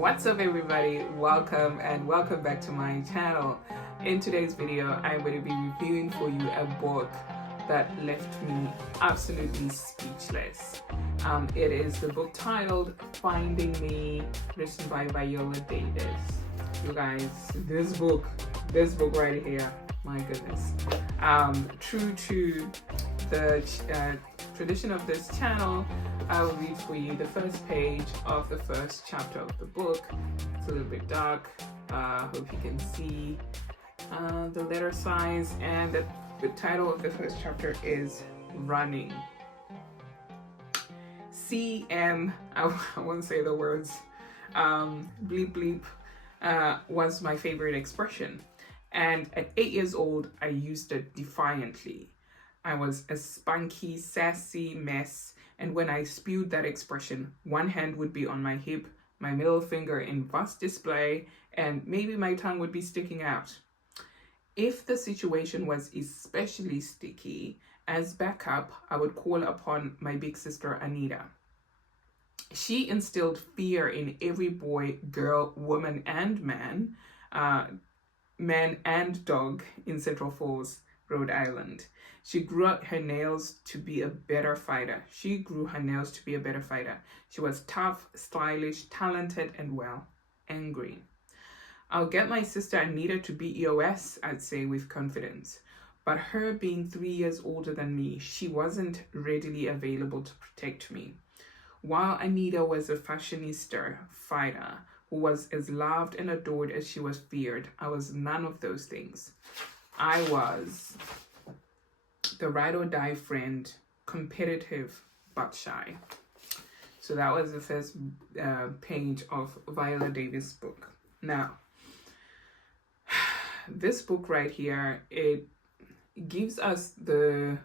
What's up everybody, welcome back to my channel. In today's video I'm going to be reviewing for you a book that left me absolutely speechless. It is the book titled Finding Me, written by Viola Davis. You guys, this book right here, my goodness. True to the tradition of this channel, I will read for you the first page of the first chapter of the book. It's a little bit dark. Hope you can see the letter size, and the title of the first chapter is Running. CM, I won't say the words, bleep bleep was my favorite expression. And at 8 years old, I used it defiantly. I was a spunky, sassy mess, and when I spewed that expression, one hand would be on my hip, my middle finger in vast display, and maybe my tongue would be sticking out. If the situation was especially sticky, as backup, I would call upon my big sister Anita. She instilled fear in every boy, girl, woman, and man and dog in Central Falls, Rhode Island. She grew her nails to be a better fighter. She was tough, stylish, talented, and well, angry. I'll get my sister Anita to be EOS, I'd say with confidence. But her being 3 years older than me, she wasn't readily available to protect me. While Anita was a fashionista fighter who was as loved and adored as she was feared, I was none of those things. I was the ride or die friend, competitive but shy. So that was the first page of Viola Davis' book. Now, this book right here, it gives us the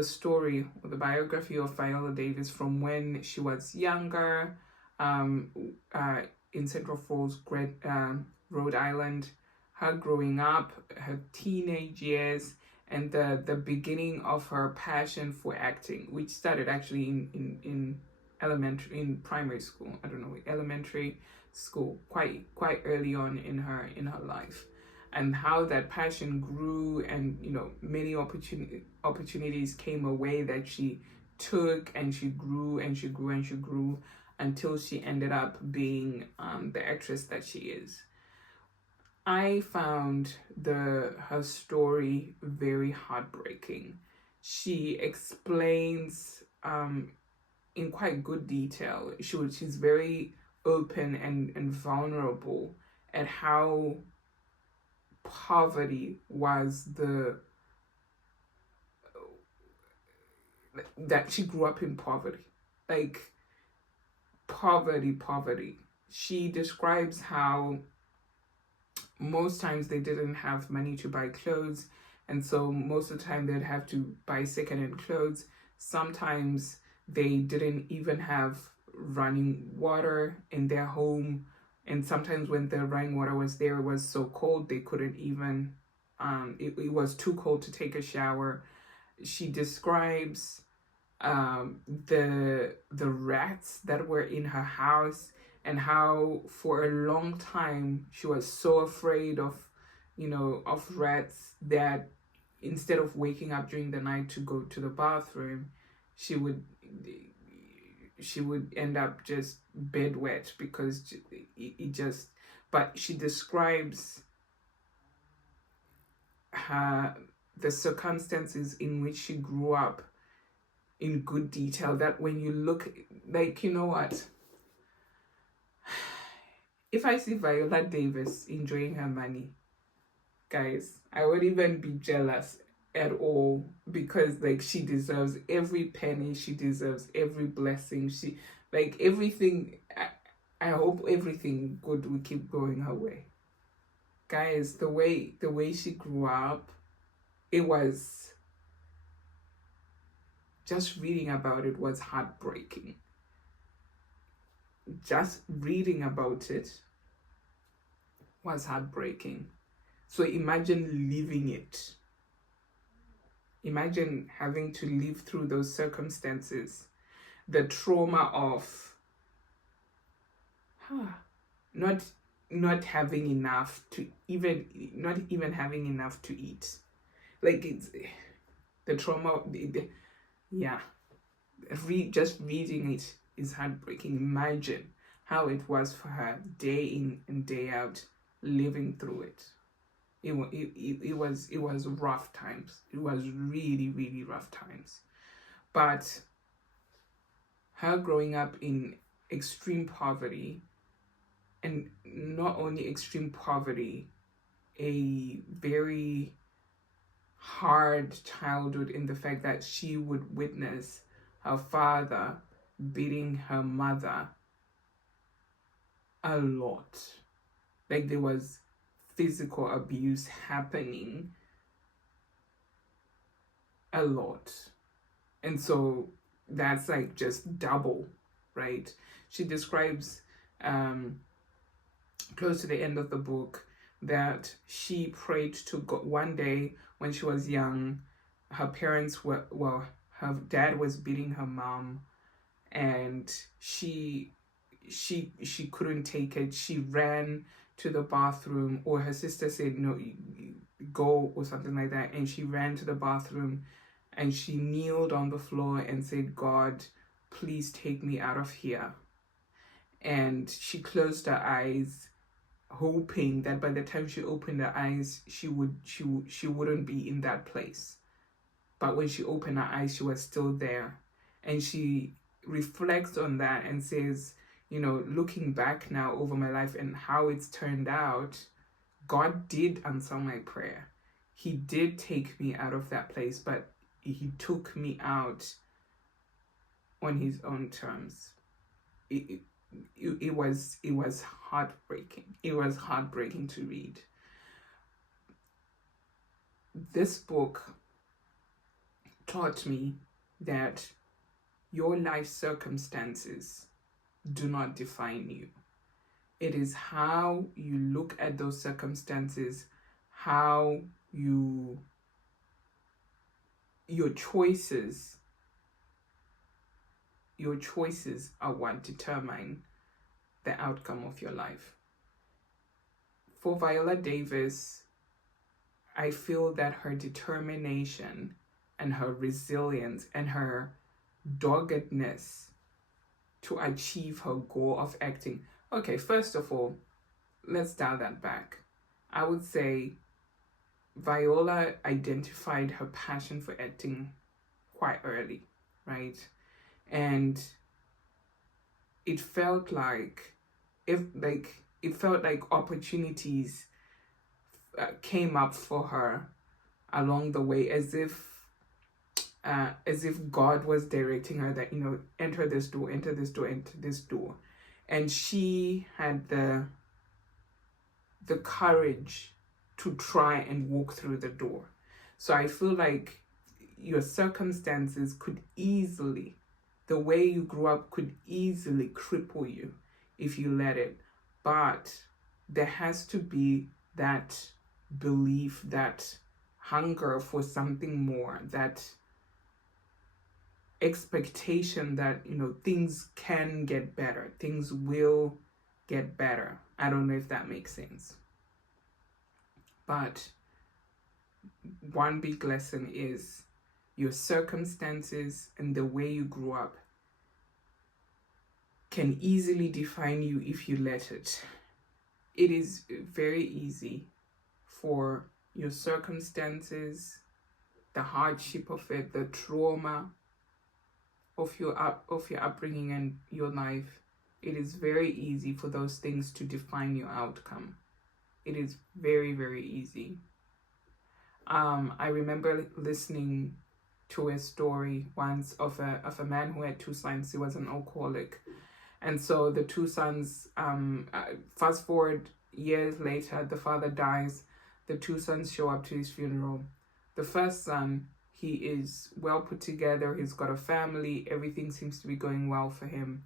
story, or the biography of Viola Davis from when she was younger, in Central Falls, Rhode Island, her growing up, her teenage years, and the beginning of her passion for acting, which started actually in primary school. I don't know, elementary school, quite early on in her life, and how that passion grew, and many opportunities came away that she took, and she grew and she grew and she grew until she ended up being the actress that she is. I found her story very heartbreaking. She explains in quite good detail. She's very open and vulnerable at how poverty was that she grew up in poverty. Like poverty. She describes how most times they didn't have money to buy clothes, and so most of the time they'd have to buy second-hand clothes. Sometimes they didn't even have running water in their home, and sometimes when the running water was there, it was so cold they couldn't even it was too cold to take a shower. She describes the rats that were in her house, and how for a long time she was so afraid of rats that instead of waking up during the night to go to the bathroom, she would end up just bedwet because it just. But she describes the circumstances in which she grew up in good detail, that when you look, like, you know what, if I see Viola Davis enjoying her money, guys, I wouldn't even be jealous at all, because like she deserves every penny, she deserves every blessing, she like everything. I hope everything good will keep going her way. Guys, the way she grew up, it was just reading about it was heartbreaking. Just reading about it was heartbreaking. So imagine living it. Imagine having to live through those circumstances. The trauma of not not having enough to even not even having enough to eat. Like it's the trauma. Yeah, just reading it is heartbreaking. Imagine how it was for her day in and day out, living through it. It was rough times. It was really, really rough times. But her growing up in extreme poverty, and not only extreme poverty, a very hard childhood in the fact that she would witness her father beating her mother a lot. Like there was physical abuse happening a lot. And so that's like just double, right? She describes close to the end of the book that she prayed to God one day when she was young. Her parents were, well, her dad was beating her mom, and she couldn't take it. She ran to the bathroom, or her sister said no, go, or something like that, and she ran to the bathroom and she kneeled on the floor and said, God, please take me out of here. And she closed her eyes, hoping that by the time she opened her eyes, she wouldn't be in that place. But when she opened her eyes, she was still there. And she reflects on that and says, you know, looking back now over my life and how it's turned out, God did answer my prayer. He did take me out of that place, but he took me out on his own terms. It was heartbreaking. It was heartbreaking to read. This book taught me that your life circumstances do not define you. It is how you look at those circumstances, how your choices are what determine the outcome of your life. For Viola Davis, I feel that her determination and her resilience and her doggedness to achieve her goal of acting. Okay, first of all, let's dial that back. I would say Viola identified her passion for acting quite early, right? And it felt like opportunities came up for her along the way, as if God was directing her that, you know, enter this door, enter this door, enter this door. And she had the courage to try and walk through the door. So I feel like your circumstances could easily, the way you grew up could easily cripple you if you let it. But there has to be that belief, that hunger for something more, that expectation that, you know, things can get better, things will get better. I don't know if that makes sense. But one big lesson is your circumstances and the way you grew up can easily define you if you let it. It is very easy for your circumstances, the hardship of it, the trauma of your upbringing and your life. It is very easy for those things to define your outcome. It is very, very easy. I remember listening to a story once of a man who had two sons. He was an alcoholic, and so the two sons. Fast forward years later, the father dies. The two sons show up to his funeral. The first son, he is well put together. He's got a family. Everything seems to be going well for him.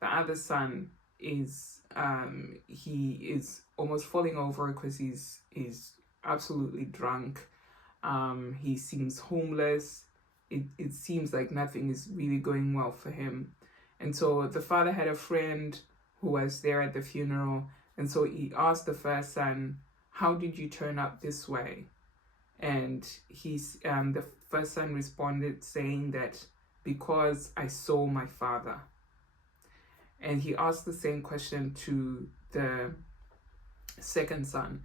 The other son is he is almost falling over because he's absolutely drunk. He seems homeless. It seems like nothing is really going well for him. And so the father had a friend who was there at the funeral, And so he asked the first son, how did you turn up this way? And the first son responded saying that, because I saw my father. And he asked the same question to the second son.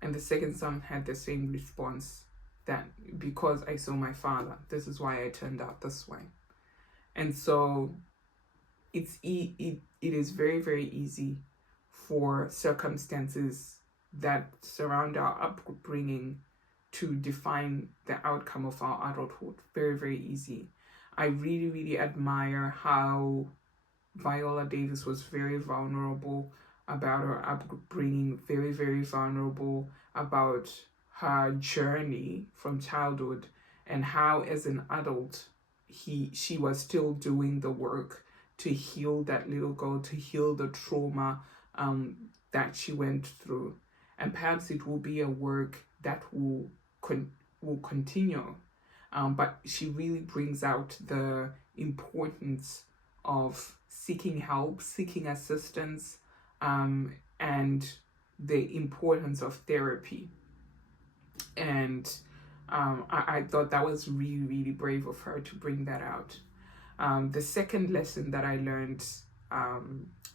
And the second son had the same response, that because I saw my father, this is why I turned out this way. And so it is very, very easy for circumstances that surround our upbringing to define the outcome of our adulthood. Very, very easy. I really, really admire how Viola Davis was very vulnerable about her upbringing, very, very vulnerable about her journey from childhood, and how as an adult she was still doing the work to heal that little girl, to heal the trauma that she went through. And perhaps it will be a work that will continue. But she really brings out the importance of seeking help, seeking assistance, and the importance of therapy. And I thought that was really, really brave of her to bring that out. The second lesson that I learned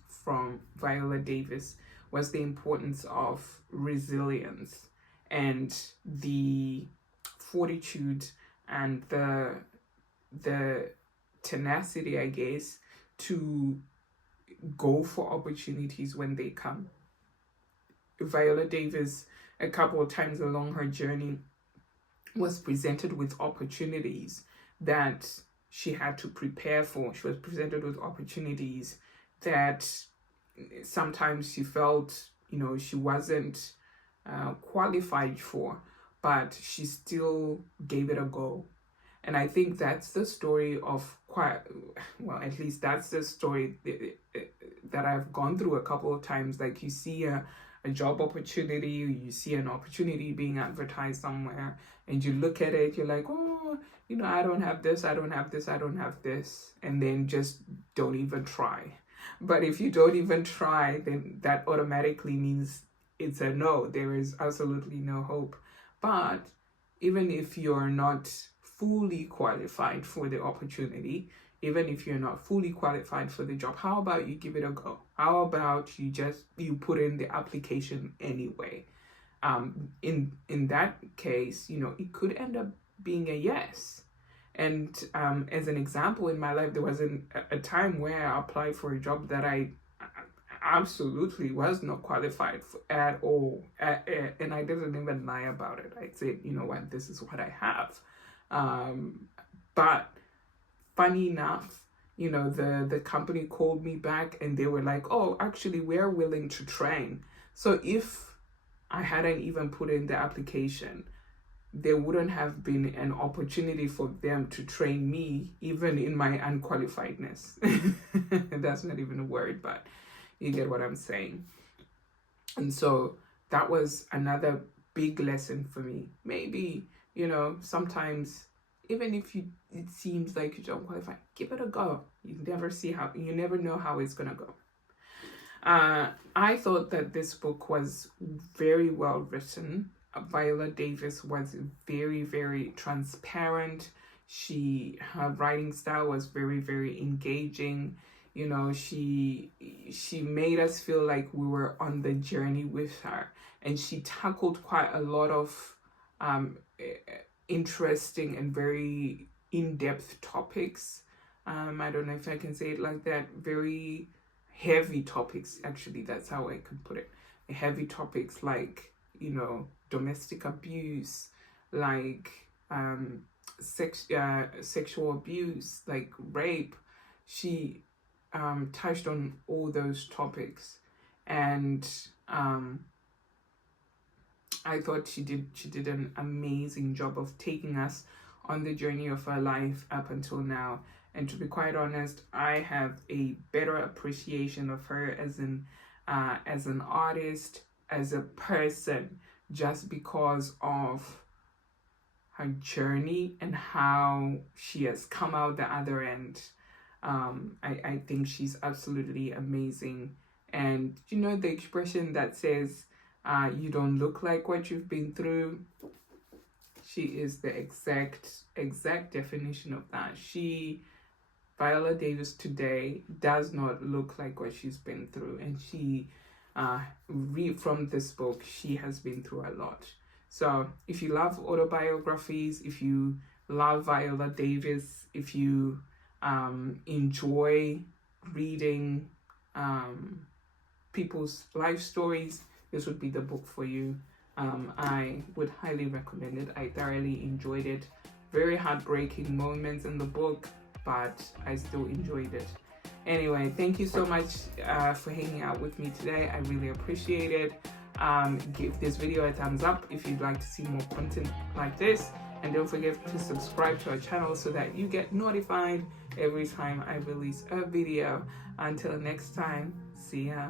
from Viola Davis was the importance of resilience and the fortitude and the tenacity, I guess, to go for opportunities when they come. Viola Davis, a couple of times along her journey, was presented with opportunities that she had to prepare for. She was presented with opportunities that sometimes she felt, she wasn't qualified for, but she still gave it a go. And I think that's the story of at least that's the story that I've gone through a couple of times. Like, you see a job opportunity, you see an opportunity being advertised somewhere, and you look at it, you're like, oh, I don't have this, I don't have this, I don't have this, and then just don't even try. But if you don't even try, then that automatically means it's a no. There is absolutely no hope. But even if you're not fully qualified for the opportunity, even if you're not fully qualified for the job, how about you give it a go? How about you put in the application anyway? In that case, it could end up being a yes. And as an example, in my life, there was a time where I applied for a job that I absolutely was not qualified for at all, and I didn't even lie about it. I said, you know what, this is what I have. But funny enough, the company called me back and they were like, oh, actually, we're willing to train. So if I hadn't even put in the application, there wouldn't have been an opportunity for them to train me, even in my unqualifiedness. That's not even a word, but you get what I'm saying. And so that was another big lesson for me. Maybe, sometimes, even if it seems like you don't qualify, give it a go. You never know how it's gonna go. I thought that this book was very well written. Viola Davis was very, very transparent. Her writing style was very, very engaging. She made us feel like we were on the journey with her, and she tackled quite a lot of interesting and very in-depth topics. I don't know if I can say it like that. Very heavy topics, actually, that's how I can put it. Heavy topics like, domestic abuse, like sexual abuse, like rape. She touched on all those topics, and I thought she did an amazing job of taking us on the journey of her life up until now. And to be quite honest, I have a better appreciation of her as an artist, as a person, just because of her journey and how she has come out the other end. I think she's absolutely amazing, And you know the expression that says, you don't look like what you've been through? She is the exact definition of that. Viola Davis today does not look like what she's been through, and she read from this book, she has been through a lot. So if you love autobiographies, if you love Viola Davis, if you enjoy reading people's life stories, this would be the book for you. I would highly recommend it. I thoroughly enjoyed it. Very heartbreaking moments in the book, but I still enjoyed it. Anyway, thank you so much for hanging out with me today. I really appreciate it. Give this video a thumbs up if you'd like to see more content like this. And don't forget to subscribe to our channel so that you get notified every time I release a video. Until next time, see ya.